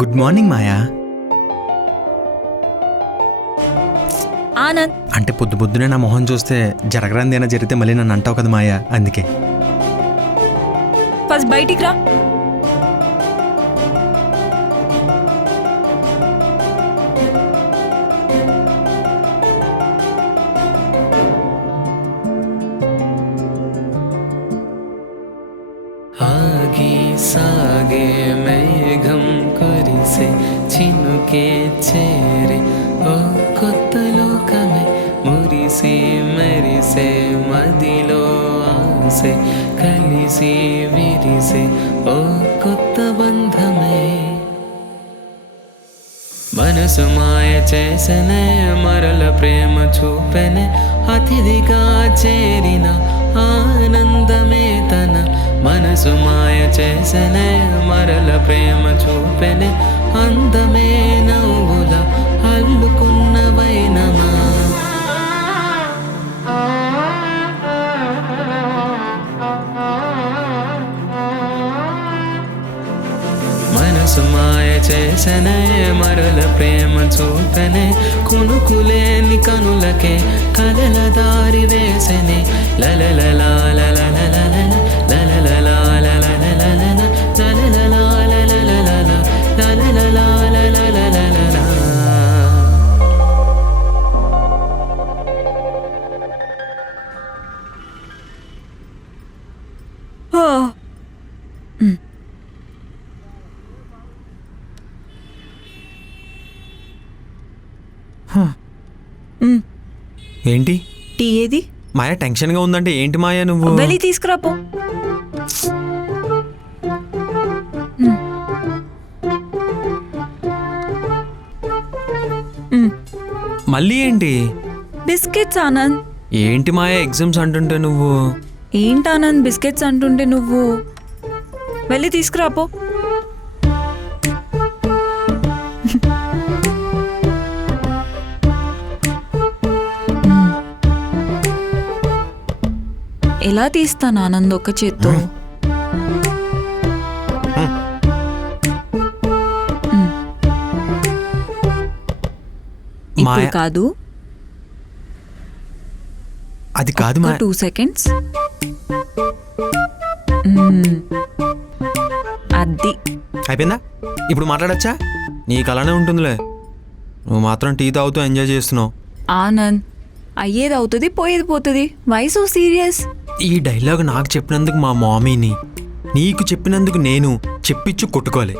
Good morning మాయా. ఆనంద్, అంటే పొద్దు పొద్దునే నా మొహం చూస్తే జరగరాందేనా జరిగితే మళ్ళీ నన్ను అంటావు కదా మాయా, అందుకే. ఫస్ట్ బయటికి రా. ఆగి సాగే మేఘం కురిసే చినుకే చేరే ఓ కొత్త లోకమే మురిసి మెరిసే మదిలో ఆసే కలిసి విరిసే ఓ కొత్త బంధమే మనసు మాయ చేసనే మరల ప్రేమ చూపెనే అతిథిగా చేరిన ఆనందమే తన మనసు మాయ చేసనే మరల ప్రేమ చూపెనే అందమే నవ్వుల అల్లుకున్న వైనమా మనసు మాయ చేసనే మరల ప్రేమ చూపెనే కునుకులేని కనులకే కలల దారి వేసనే ఏంటి టీ ఏది? మాయా టెన్షన్గా ఉందంటే ఏంటి మాయా నువ్వు? వెళ్ళి తీసుకురాపో. మళ్ళీ ఏంటి? బిస్కెట్స్ ఆనంద్. ఏంటి మాయా ఎగ్జామ్స్ అంటుంటే నువ్వు? ఏంటి ఆనంద్ బిస్కెట్స్ అంటుంటే నువ్వు? వెళ్ళి తీసుకురాపో. ఎలా తీస్తాను ఆనంద్ ఒక చేత్తో? ఇప్పుడు మాయా కాదు, అది కాదు మాయా. 2 seconds. అది అయిపోయిందా? ఇప్పుడు మాట్లాడచ్చా? నీకు అలానే ఉంటుందిలే, నువ్వు మాత్రం టీ తాగుతూ ఎంజాయ్ చేస్తున్నావు. ఆనంద్, అయ్యేది అవుతుంది, పోయేది పోతుంది. Why so serious? ఈ డైలాగ్ నాకు చెప్పినందుకు మా మామీని, నీకు చెప్పినందుకు నేను చెప్పించు కొట్టుకోలే.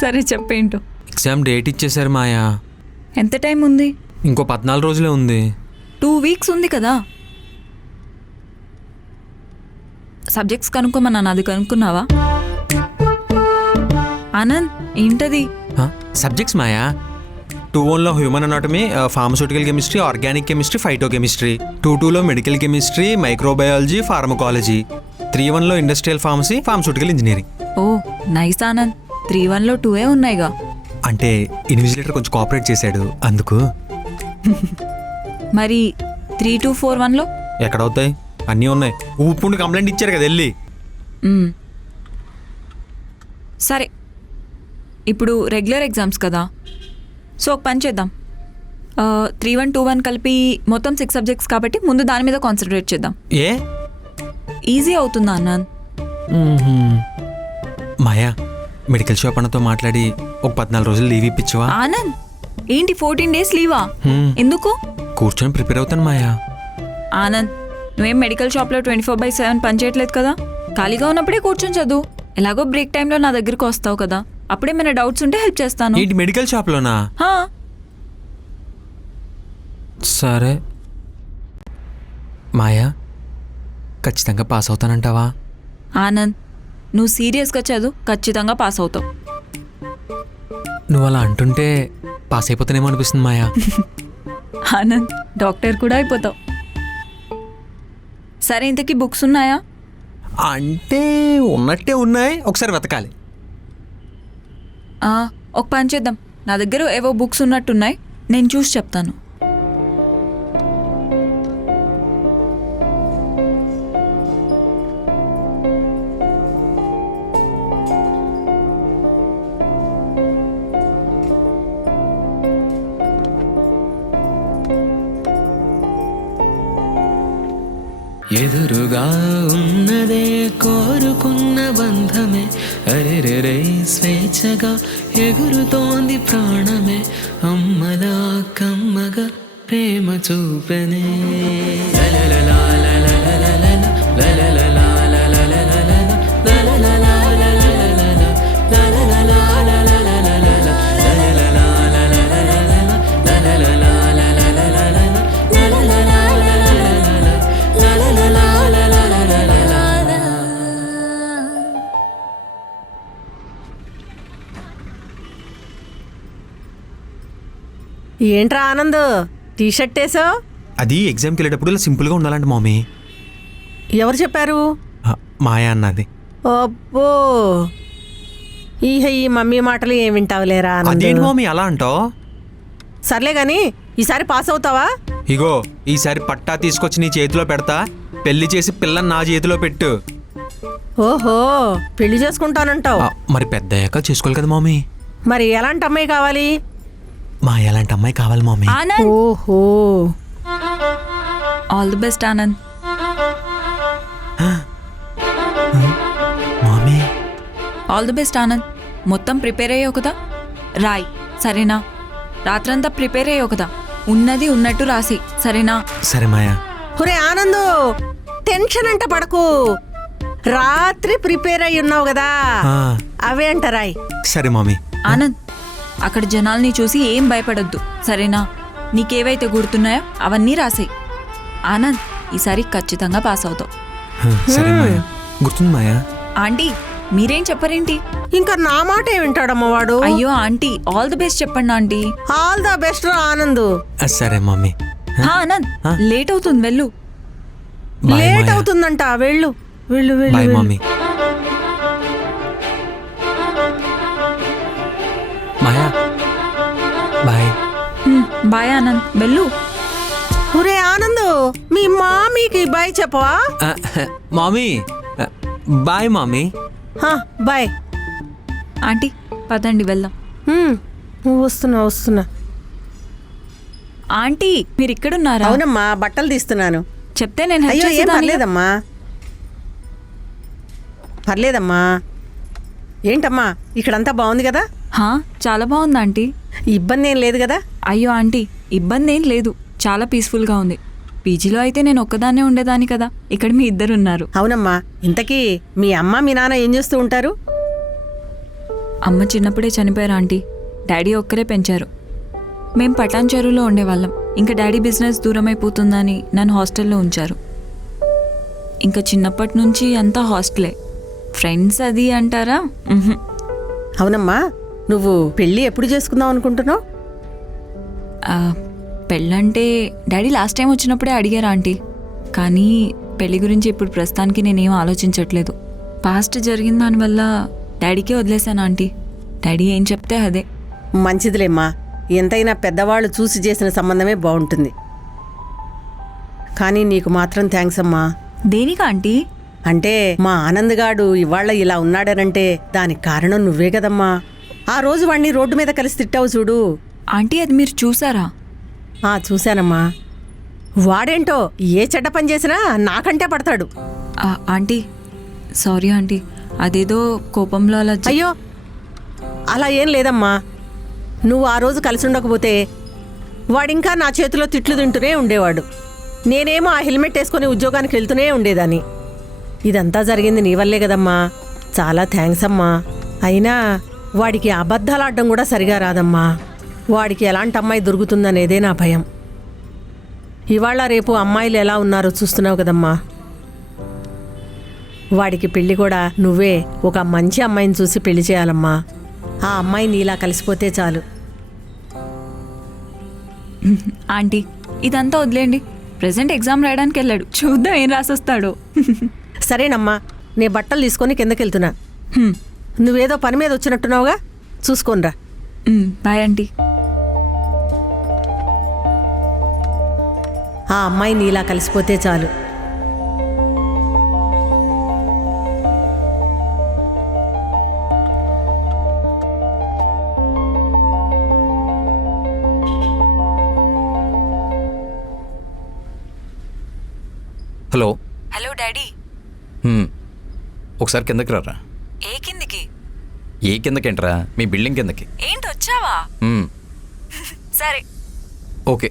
సరే చెప్పేంటో. ఎగ్జామ్ డేట్ ఇచ్చేశారు మాయా. ఎంత టైం ఉంది? ఇంకో 14 రోజులే ఉంది. 2 weeks ఉంది కదా. సబ్జెక్ట్స్ కనుక్కోమన్నాను, అది కనుక్కున్నావా? ఆనంద్, ఏంటది? సబ్జెక్ట్స్ మాయా 2-1లో human anatomy, pharmaceutical chemistry, organic chemistry, phytochemistry. 2-2లో మెడికల్ కెమిస్ట్రీ, మైక్రోబయాలజీ, ఫార్మకాలజీ. 3-1లో industrial pharmacy, pharmaceutical engineering. Oh nice Anand. 3-1లో 2 ఉన్నాయిగా. అంటే ఇన్విజిలేటర్ కొంచెం కోఆపరేట్ చేశాడు అందుకు. మరి 3-2-4-1లో? ఎక్కడవుతాయి, అన్నీ ఉన్నాయి. ఊపుండి కంప్లైంట్ ఇచ్చారు కదా వెళ్ళి. సరే, ఇప్పుడు రెగ్యులర్ ఎగ్జామ్స్ కదా, సో ఒక పని చేద్దాం. 3-1, 2-1 కలిపి మొత్తం 6 సబ్జెక్ట్స్ కాబట్టి ముందు దాని మీద కాన్సన్ట్రేట్ చేద్దాం. ఏ ఈజీ అవుతుందా ఆనంద్? మాయా మెడికల్ షాప్ అన్నతో మాట్లాడి ఒక 14 రోజులు లీవ్ ఇప్పించవా? ఆనంద్, ఏంటి 14 days లీవా? ఎందుకు? కూర్చొని ప్రిపేర్ అవుతాను మాయా. ఆనంద్, నువ్వేం మెడికల్ షాప్లో 24/7 పని చేయట్లేదు కదా. ఖాళీగా ఉన్నప్పుడే కూర్చొని చదువు. ఎలాగో బ్రేక్ టైంలో నా దగ్గరికి వస్తావు కదా, అప్పుడేమైనా డౌట్స్ ఉంటే హెల్ప్ చేస్తాను. ఏంటి మెడికల్ షాప్లోనా? హా. సరే మాయా, ఖచ్చితంగా పాస్ అవుతానంటావా? ఆనంద్, నువ్వు సీరియస్గా చదువు, ఖచ్చితంగా పాస్ అవుతావు. నువ్వు అలా అంటుంటే పాస్ అయిపోతానేమో అనిపిస్తుంది మాయా. ఆనంద్, డాక్టర్ కూడా అయిపోతావు. సరే, ఇంతకీ బుక్స్ ఉన్నాయా? అంటే ఉన్నట్టే ఉన్నాయి, ఒకసారి వెతకాలి. ఒక పని చేద్దాం, నా దగ్గర ఏవో బుక్స్ ఉన్నట్టున్నాయి, నేను చూసి చెప్తాను. ఎదురుగా ఉన్నదే కోరుకున్న బంధమే, అరెరెరే స్వేచ్ఛగా ఎగురుతోంది ప్రాణమే, అమ్మలా కమ్మగా ప్రేమ చూపెనే. లలలలా లలలలా లలలలా లలలలా లలలలా ఏంట్రా ఆనంద్ టీషర్ట్ వేసావు? అది ఎగ్జామ్కి వెళ్ళేటప్పుడు ఇలా సింపుల్గా ఉండాలంట మమ్మీ. ఎవరు చెప్పారు? మాయా అన్నది. అబ్బో, ఈ మమ్మీ మాటలు ఏం వింటావులేరా ఆనంద్. అదేంటి మమ్మీ అలా అంటావు? సర్లే గాని ఈసారి పాస్ అవుతావా? ఇగో ఈసారి పట్టా తీసుకొచ్చి నీ చేతిలో పెడతా, పెళ్లి చేసి పిల్లని నా చేతిలో పెట్టు. ఓహో, పెళ్లి చేసుకుంటానంటావు. మరి పెద్ద అయ్యాక చేసుకోవాలి కదా మమ్మీ. మరి ఎలాంటి అమ్మాయి కావాలి? మాయ అలాంటి అమ్మాయి కావాలి మమ్మీ. ఆనంద్, ఓహో, all the best Anand. Mummy all the best Anand. మొత్తం ప్రిపేర్ అయ్యావు కదా, రాయ్ సరేనా? రాత్రంతా ప్రిపేర్ అయ్యావు కదా, ఉన్నది ఉన్నట్టు రాసి సరేనా? సరే మాయా. ఒరే ఆనందు, టెన్షన్ అంట పడకు. రాత్రి ప్రిపేర్ అయి ఉన్నావు కదా, ఆ, అవే అంటారాయ్. సరే మమ్మీ. ఆనంద్, అక్కడ జనాల్ని చూసి ఏం భయపడొద్దు సరేనా? నీకేవైతే గుర్తున్నాయో అవన్నీ రాసేయి. ఆనంద్, ఈసారి ఖచ్చితంగా పాస్ అవుతావు. సరే మాయా, గుర్తుంది మాయా. ఆంటీ, మీరేం చెప్పరేంటి? ఇంకా నా మాట వింటాడమ్మా వాడు. అయ్యో ఆంటీ, ఆల్ ది బెస్ట్ చెప్పండి ఆంటీ. ఆల్ ద బెస్ట్ రా ఆనందు. సరే మమ్మీ. ఆనంద్, లేట్ అవుతుంది, వెళ్ళు. Bye late Maya. అవుతుందంట, వెళ్ళు వెళ్ళు వెళ్ళు బాయ్ వెళ్ళు. Mummy. Maya bye. Bye Anand, వెళ్ళు. ఒరే ఆనందు, మీ మామీకి బాయ్ చెప్పవా? Mummy bye mummy. హా, బాయ్. ఆంటీ, పదండి వెళ్దాం. వస్తున్నా వస్తున్నా. ఆంటీ, మీరు ఇక్కడున్నారా? అవునమ్మా, బట్టలు తీస్తున్నాను. చెప్తే నేను help అయ్యో ఏం చేసేదాన్ని. పర్లేదమ్మా, పర్లేదమ్మా. ఏంటమ్మా, ఇక్కడంతా బాగుంది కదా? హా, చాలా బాగుంది ఆంటీ. ఇబ్బంది ఏం లేదు కదా? అయ్యో ఆంటీ, ఇబ్బంది ఏం లేదు, చాలా పీస్ఫుల్గా ఉంది. పీజీలో అయితే నేను ఒక్కదాన్నే ఉండేదాన్ని కదా, ఇక్కడ మీ ఇద్దరు ఉన్నారు. అవునమ్మా. ఇంతకీ మీ అమ్మ మీ నాన్న ఏం చేస్తూ ఉంటారు? అమ్మ చిన్నప్పుడే చనిపోయారు ఆంటీ, డాడీ ఒక్కరే పెంచారు. మేం పటాన్ చెరువులో ఉండేవాళ్ళం. ఇంకా డాడీ బిజినెస్ దూరం అయిపోతుందని నన్ను హాస్టల్లో ఉంచారు. ఇంకా చిన్నప్పటి నుంచి అంతా హాస్టలే. ఫ్రెండ్స్ అది అంటారా? మ్హూ. అవునమ్మా, నువ్వు పెళ్ళి ఎప్పుడు చేసుకుందాం అనుకుంటున్నావు? ఆ, పెళ్ళంటే డాడీ లాస్ట్ టైం వచ్చినప్పుడే అడిగారు ఆంటీ. కానీ పెళ్లి గురించి ఇప్పుడు ప్రస్తుతానికి నేనేం ఆలోచించట్లేదు. పాస్ట్ జరిగిన దానివల్ల డాడీకే వదిలేశాను ఆంటీ. డాడీ ఏం చెప్తే అదే. మంచిదిలేమ్మా, ఎంతైనా పెద్దవాళ్ళు చూసి చేసిన సంబంధమే బాగుంటుంది. కానీ నీకు మాత్రం థ్యాంక్స్ అమ్మా. దేనికా ఆంటీ? అంటే మా ఆనందగాడు ఇవాళ ఇలా ఉన్నాడనంటే దానికి కారణం నువ్వే కదమ్మా. ఆ రోజు వాణ్ణి రోడ్డు మీద కలిసి తిట్టావు చూడు. ఆంటీ, అది మీరు చూసారా? చూశానమ్మా. వాడేంటో ఏ చెడ్డ పని చేసినా నాకంటే పడతాడు. ఆంటీ, సారీ ఆంటీ, అదేదో కోపంలో అలా అయ్యో, అలా ఏం లేదమ్మా. నువ్వు ఆ రోజు కలిసి ఉండకపోతే వాడింకా నా చేతిలో తిట్లు తింటూనే ఉండేవాడు. నేనేమో ఆ హెల్మెట్ వేసుకొని ఉద్యోగానికి వెళ్తూనే ఉండేదాన్ని. ఇదంతా జరిగింది నీ వల్లే కదమ్మా. చాలా థ్యాంక్స్ అమ్మా. అయినా వాడికి అబద్ధాలాడడం కూడా సరిగా రాదమ్మా. వాడికి ఎలాంటి అమ్మాయి దొరుకుతుందనేదే నా భయం. ఇవాళ రేపు అమ్మాయిలు ఎలా ఉన్నారో చూస్తున్నావు కదమ్మా. వాడికి పెళ్లి కూడా నువ్వే ఒక మంచి అమ్మాయిని చూసి పెళ్లి చేయాలమ్మా. ఆ అమ్మాయి నీలా కలిసిపోతే చాలు. ఆంటీ, ఇదంతా వదిలేండి. ప్రెసెంట్ ఎగ్జామ్ రాయడానికి వెళ్ళాడు, చూద్దాం ఏం రాసొస్తాడో. సరేనమ్మా, నే బట్టలు తీసుకొని కిందకెళ్తున్నా. హ్మ్. నువ్వేదో పని మీద వచ్చినట్టున్నావుగా, చూసుకోనరా. Bye aunty. ఆ అమ్మాయి నీలా కలిసిపోతే చాలు. Hello hello daddy. ఒకసారి కిందకి రారా. ఏ కిందికి? ఏ కిందకేంట్రా, మీ బిల్డింగ్ కిందకి. ఏంటి వచ్చావా? సరే. ఓకే.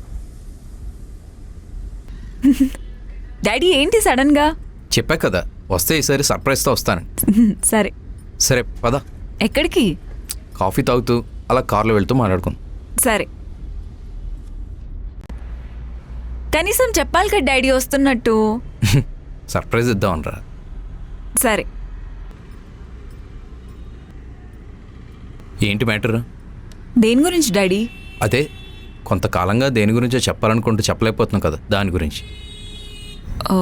డాడీ ఏంటి సడన్ గా? చెప్పా కదా, వస్తే ఈసారి సర్ప్రైజ్తో వస్తాను. సరే సరే పద. ఎక్కడికి? కాఫీ తాగుతూ అలా కార్లో వెళ్తూ మాట్లాడుకుందాం. సరే. కనీసం చెప్పాలి కదా డాడీ వస్తున్నట్టు. సర్ప్రైజ్ ఇద్దామనరా. సరే. ఏంటి మ్యాటర్? దేని గురించి డాడీ? అదే కొంతకాలంగా దేని గురించో చెప్పాలనుకుంటూ చెప్పలేకపోతున్నాం కదా, దాని గురించి. ఓ,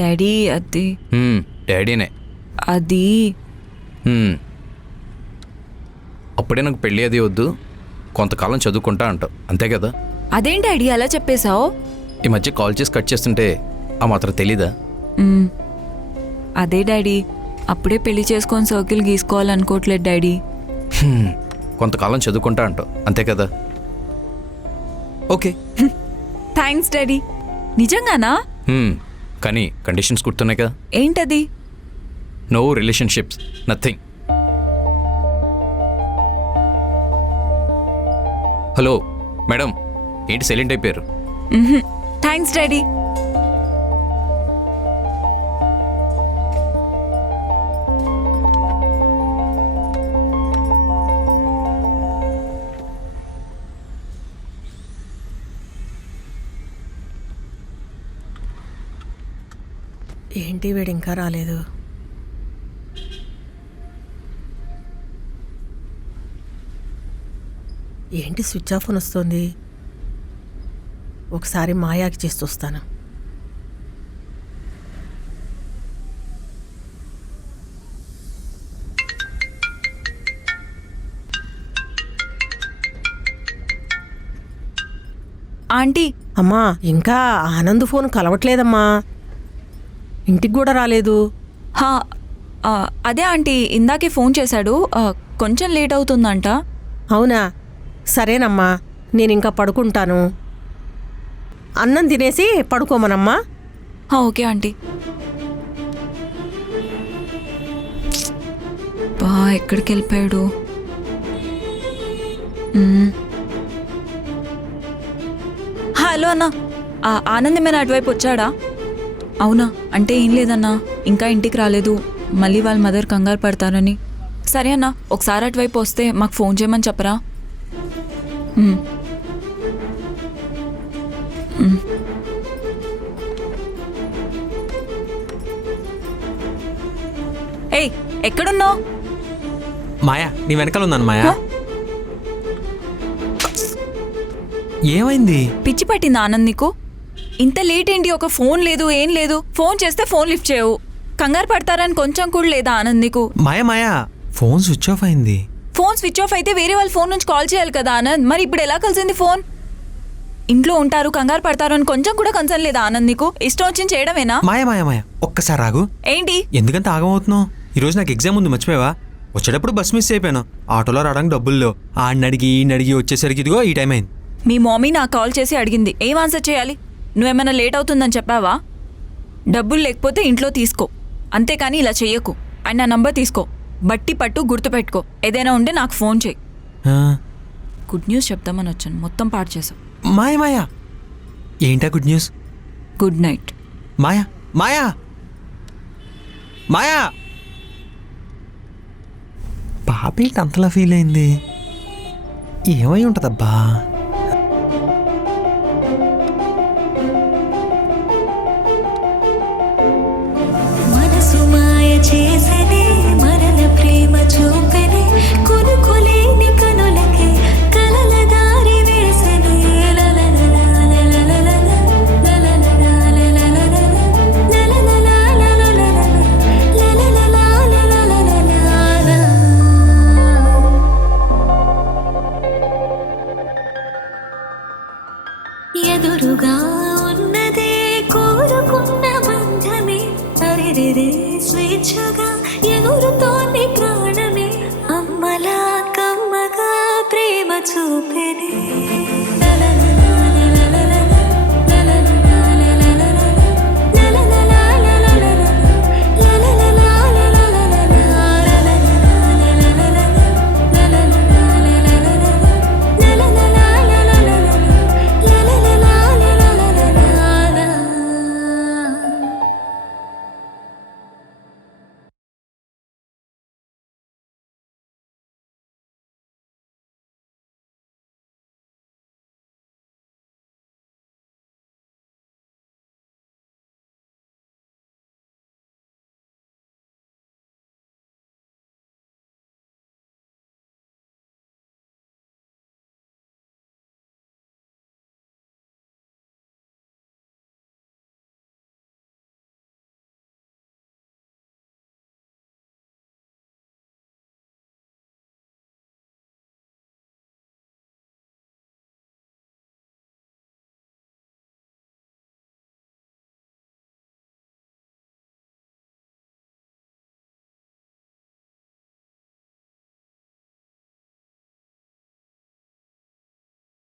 డాడీ అది డాడీనే. అది అప్పుడే నాకు పెళ్ళి అది వద్దు, కొంతకాలం చదువుకుంటా అంటావు అంతే కదా. అదేంటి డాడీ అలా చెప్పేశావు? ఈ మధ్య కాల్ చేసి కట్ చేస్తుంటే ఆ మాత్రం తెలీదా? అదే డాడీ, అప్పుడే పెళ్లి చేసుకొని సర్కిల్ గీసుకోవాలనుకోవట్లేదు డాడీ. కొంతకాలం చదువుకుంటా అంటావు అంతే కదా. ఓకే. Thanks daddy. నిజంగానా? కానీ కండిషన్స్ గుర్తున్నాయి కదా. ఏంటది? No relationships, nothing. Hello madam, ఏంటి సైలెంట్ అయిపోయారు? Thanks daddy. ఏంటి వీడు ఇంకా రాలేదు? ఏంటి స్విచ్ ఆఫ్ అని వస్తుంది? ఒకసారి మాయాకి చేసి చూస్తాను. ఆంటీ. అమ్మా, ఇంకా ఆనంద్ ఫోన్ కలవట్లేదమ్మా. ఇంటికి కూడా రాలేదు. హా, అదే ఆంటీ ఇందాకే ఫోన్ చేశాడు, కొంచెం లేట్ అవుతుందంట. అవునా, సరేనమ్మా, నేను ఇంకా పడుకుంటాను. అన్నం తినేసి పడుకోమనమ్మా. Okay aunty. బా ఎక్కడికి వెళ్ళిపోయాడు? హలో అన్నా, ఆనంద్ ఏమైనా అటువైపు వచ్చాడా? అవునా, అంటే ఏం లేదన్నా, ఇంకా ఇంటికి రాలేదు, మళ్ళీ వాళ్ళ మదర్ కంగారు పడతారని. సరే అన్నా, ఒకసారి అటువైపు వస్తే మాకు ఫోన్ చేయమని చెప్పరా? ఏయ్, ఎక్కడున్నావు? మాయా, నీ వెనకాల ఉన్నాను మాయా. ఏమైంది? పిచ్చి పట్టింది ఆనంద్ నీకు? ఇంత లేట్ ఏంటి? ఒక ఫోన్ లేదు, ఏం లేదు. ఫోన్ చేస్తే ఫోన్ లిఫ్ట్ చేయవు. కంగారు పడతారని కొంచెం కూడా లేదా ఆనంద్ నీకు? మాయా మాయా, ఫోన్ స్విచ్ ఆఫ్ అయింది. ఫోన్ స్విచ్ ఆఫ్ అయితే వేరే వాళ్ళ ఫోన్ నుంచి కాల్ చేయాలి కదా ఆనంద్. మరి ఇప్పుడు ఎలా కలిసింది ఫోన్? ఇంట్లో ఉంటారు, కంగారు పడతారు అని కొంచెం కూడా కన్సర్న్ లేదా ఆనంద్ నీకు? ఇష్టం వచ్చింది చేయడమేనా? మాయా మాయా మాయా, ఒక్కసారి ఆగు. ఏంటి? ఎందుకంత ఆగమవుతున్నావు? ఈరోజు నాకు ఎగ్జామ్ ఉంది, మర్చిపోయావా? వచ్చేటప్పుడు బస్ మిస్ అయిపోయాను, ఆటోలో రావడానికి డబ్బులు లేవు. ఆడినడిగి ఈయనడిగి వచ్చేసరికి ఇదిగో ఈ టైం అయింది. మీ మమ్మీ నాకు కాల్ చేసి అడిగింది, ఏం ఆన్సర్ చేయాలి? నువ్వేమైనా లేట్ అవుతుందని చెప్పావా? డబ్బులు లేకపోతే ఇంట్లో తీసుకో, అంతేకాని ఇలా చెయ్యకు. అండ్ నా నంబర్ తీసుకో, బట్టి పట్టు గుర్తుపెట్టుకో. ఏదైనా ఉంటే నాకు ఫోన్ చేయి. గుడ్ న్యూస్ చెప్తామని వచ్చాను, మొత్తం పాడు చేసావు. మాయా మాయా, ఏంటా good news? Good night. Maya Maya Maya, పాప ఏంటి అంతలా ఫీల్ అయింది? ఏమై ఉంటుందబ్బా? మనసు మాయ చేసనే మరల ప్రేమ చూపెనే కొనుకోలేని కనులకే కలల దారి వేసనే ఎదురుగా ఉన్నదే కోరుకున్న బంధమే అరెరెరే స్వేచ్ఛగా ఎగురుతోంది ప్రాణమే అమ్మలా కమ్మగా ప్రేమ చూపెనే.